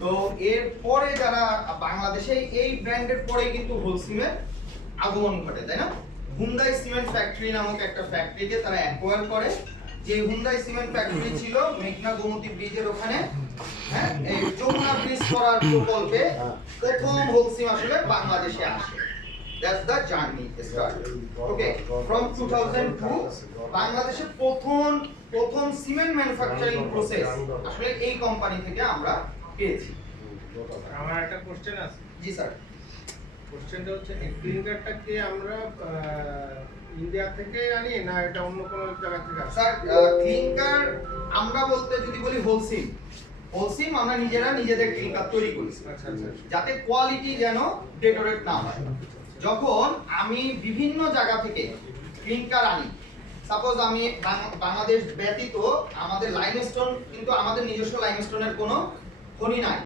তো এর পরে যারা বাংলাদেশে এই ব্র্যান্ডের পরে কিন্তু হোলসিমের আগমন ঘটে, তাই না? হুন্ডাই সিমেন্ট ফ্যাক্টরি নামক একটা ফ্যাক্টরিকে তারা অ্যাকোয়ার করে। যে হুন্ডাই সিমেন্ট ফ্যাক্টরি ছিল মেঘনা গোমতী ব্রিজের ওখানে, হ্যাঁ, এই যমুনা ব্রিজ করার প্রকল্পে প্রথম হোলসিম আসলে বাংলাদেশে আসে। That's the journey start. Okay, from 2002 বাংলাদেশের প্রথম সিমেন্ট ম্যানুফ্যাকচারিং প্রসেস আসলে এই কোম্পানি থেকে আমরা পেয়েছি। আমার একটা কোশ্চেন আছে। জি স্যার। কোশ্চেনটা হচ্ছে এই ক্লিনকারটা কি আমরা ইন্ডিয়া থেকে আনি না এটা অন্য কোনো জায়গা থেকে আসে? স্যার ক্লিনকার আমরা বলতে যদি বলি হোলসিম আমরা নিজেদের ক্লিনকার তৈরি করি। আচ্ছা আচ্ছা। যাতে কোয়ালিটি যেন ডেটোরেট না হয়। যখন আমি বিভিন্ন জায়গা থেকে ক্লিনকার আনি, সাপোজ আমি বাংলাদেশ ব্যতীত আমাদের লাইমস্টোন, কিন্তু আমাদের নিজস্ব লাইমস্টোনের কোনো খনি নাই।